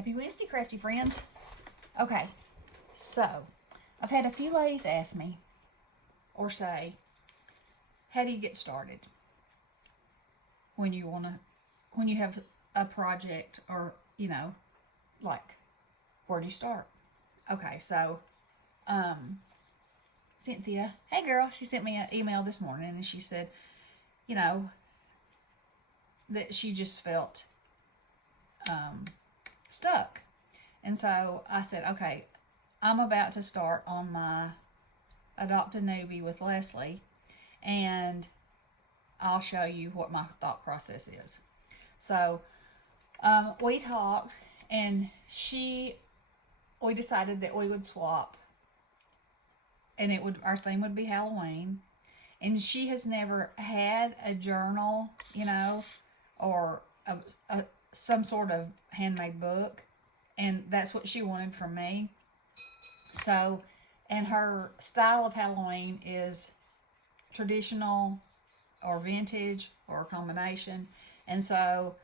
Happy Wednesday, crafty friends. Okay, so I've had a few ladies ask me or say, how do you get started when you when you have a project or, like, where do you start? Okay, so, Cynthia, hey girl, she sent me an email this morning and she said, you know, that she just felt stuck. And so I said, okay, I'm about to start on my Adopt a Newbie with Leslie, and I'll show you what my thought process is. So we talked, and we decided that we would swap, and our theme would be Halloween. And she has never had a journal, or some sort of handmade book, and that's what she wanted from me. So, and her style of Halloween is traditional or vintage or a combination. And so,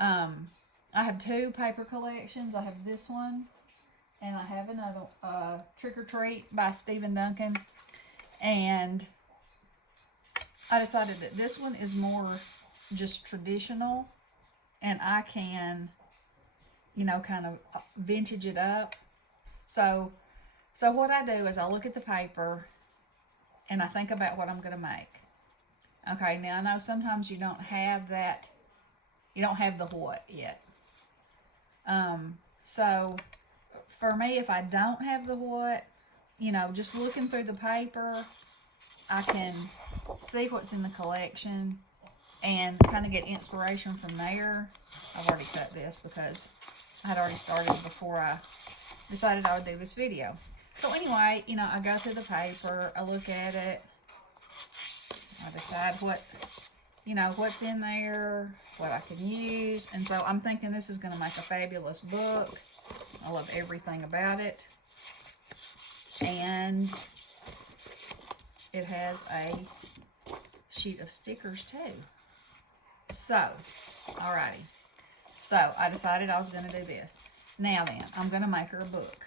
I have two paper collections. I have this one, and I have another, Trick or Treat by Stephen Duncan. And I decided that this one is more just traditional, and I can, kind of vintage it up. So what I do is I look at the paper and I think about what I'm going to make. Okay, now I know sometimes you don't have that, you don't have the what yet. So for me, if I don't have the what, just looking through the paper, I can see what's in the collection and kind of get inspiration from there. I've already cut this because I had already started before I decided I would do this video. So anyway, I go through the paper, I look at it, I decide what's in there, what I can use. And so I'm thinking this is going to make a fabulous book. I love everything about it. And it has a sheet of stickers too. So, alrighty. So, I decided I was going to do this. Now then, I'm going to make her a book.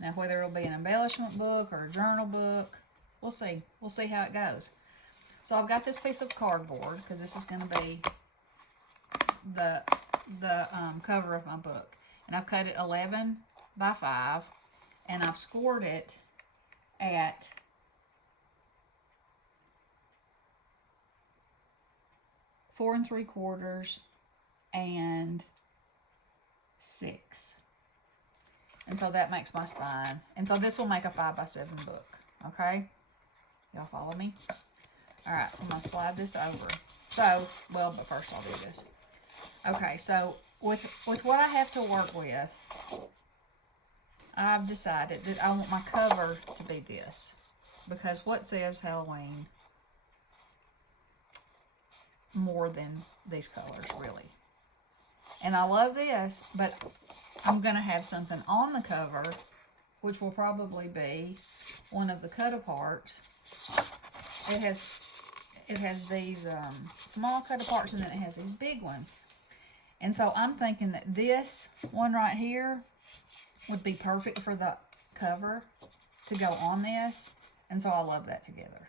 Now, whether it'll be an embellishment book or a journal book, we'll see. We'll see how it goes. So, I've got this piece of cardboard, because this is going to be the cover of my book. And I've cut it 11 by 5, and I've scored it at 4 3/4 and 6. And so that makes my spine. And so this will make a 5 by 7 book. Okay? Y'all follow me? Alright, so I'm going to slide this over. So, but first I'll do this. Okay, so with what I have to work with, I've decided that I want my cover to be this. Because what says Halloween more than these colors, really? And I love this, but I'm going to have something on the cover, which will probably be one of the cut aparts. It has these small cut aparts, and then it has these big ones. And so I'm thinking that this one right here would be perfect for the cover to go on this. And so I love that together.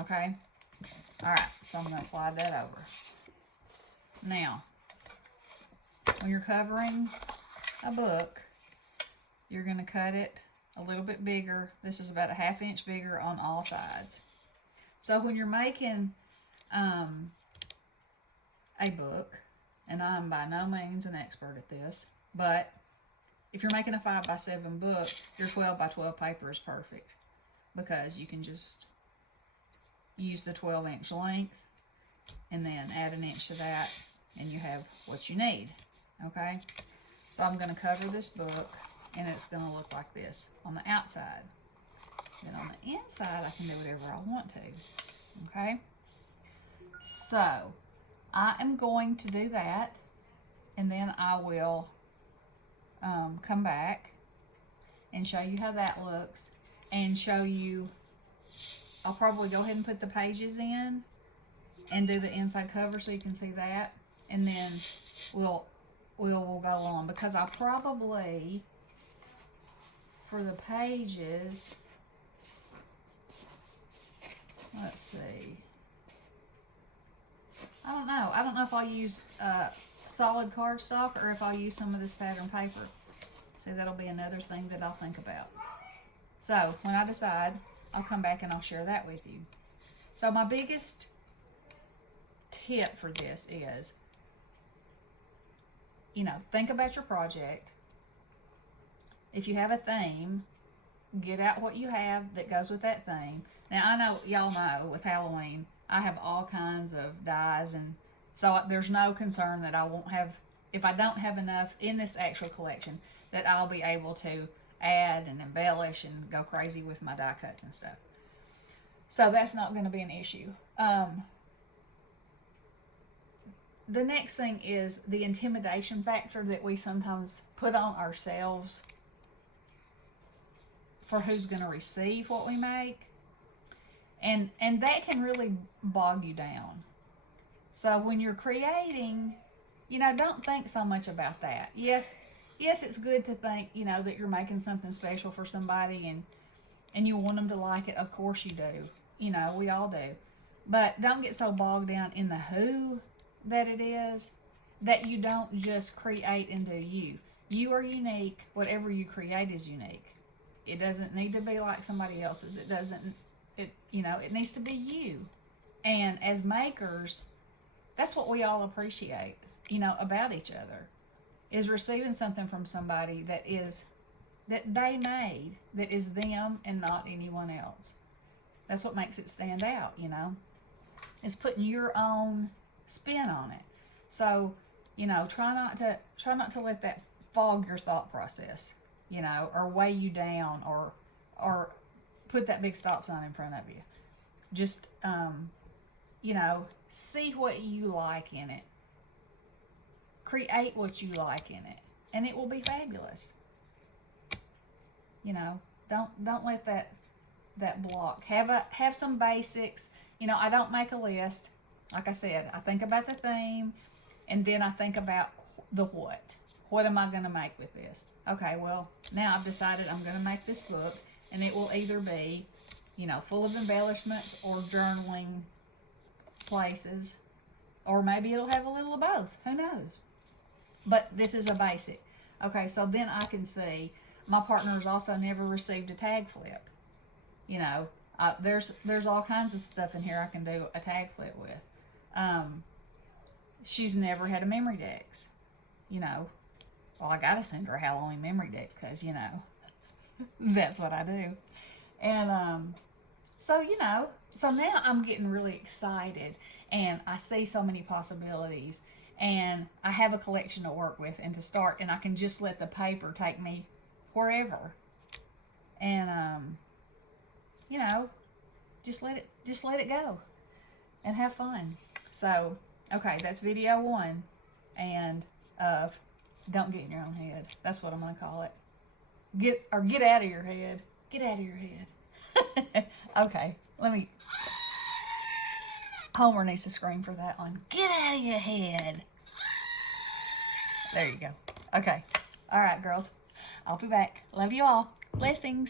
Okay? Alright, so I'm going to slide that over. Now, when you're covering a book, you're going to cut it a little bit bigger. This is about a 1/2 inch bigger on all sides. So when you're making a book, and I'm by no means an expert at this, but if you're making a 5 by 7 book, your 12 by 12 paper is perfect, because you can just use the 12-inch length and then add an inch to that, and you have what you need. Okay? So I'm going to cover this book, and it's going to look like this on the outside. Then on the inside, I can do whatever I want to. Okay? So, I am going to do that, and then I will come back and show you how that looks, and show you, I'll probably go ahead and put the pages in and do the inside cover so you can see that, and then we'll will go on, because I probably, for the pages, let's see, I don't know. I don't know if I'll use solid cardstock or if I'll use some of this pattern paper. So that'll be another thing that I'll think about. So when I decide, I'll come back and I'll share that with you. So my biggest tip for this is, think about your project. If you have a theme, get out what you have that goes with that theme. Now, I know, y'all know, with Halloween, I have all kinds of dyes, and so there's no concern that I won't have, if I don't have enough in this actual collection, that I'll be able to add and embellish and go crazy with my die cuts and stuff. So that's not going to be an issue. The next thing is the intimidation factor that we sometimes put on ourselves for who's going to receive what we make. And that can really bog you down. So when you're creating, don't think so much about that. Yes, it's good to think, that you're making something special for somebody and you want them to like it. Of course you do. We all do. But don't get so bogged down in the who that it is that you don't just create and do you. You are unique. Whatever you create is unique. It doesn't need to be like somebody else's. It needs to be you. And as makers, that's what we all appreciate, about each other, is receiving something from somebody that they made, that is them and not anyone else. That's what makes it stand out, is putting your own spin on it. So, try not to let that fog your thought process, or weigh you down, or put that big stop sign in front of you. Just, see what you like in it. Create what you like in it, and it will be fabulous. Don't let that block. Have some basics. I don't make a list. Like I said, I think about the theme, and then I think about the what. What am I going to make with this? Okay, well, now I've decided I'm going to make this book, and it will either be, full of embellishments or journaling places, or maybe it'll have a little of both. Who knows? But this is a basic. Okay, so then I can see my partner's also never received a tag flip. There's all kinds of stuff in here I can do a tag flip with. She's never had a memory dex. Well, I gotta send her a Halloween memory dex because that's what I do. And so now I'm getting really excited, and I see so many possibilities, and I have a collection to work with and to start, and I can just let the paper take me wherever. And just let it go and have fun. So, okay, that's video 1 and of don't get in your own head. That's what I'm going to call it. Get out of your head. Get out of your head. Okay, Homer needs to scream for that one. Get out of your head. There you go. Okay. All right, girls. I'll be back. Love you all. Blessings.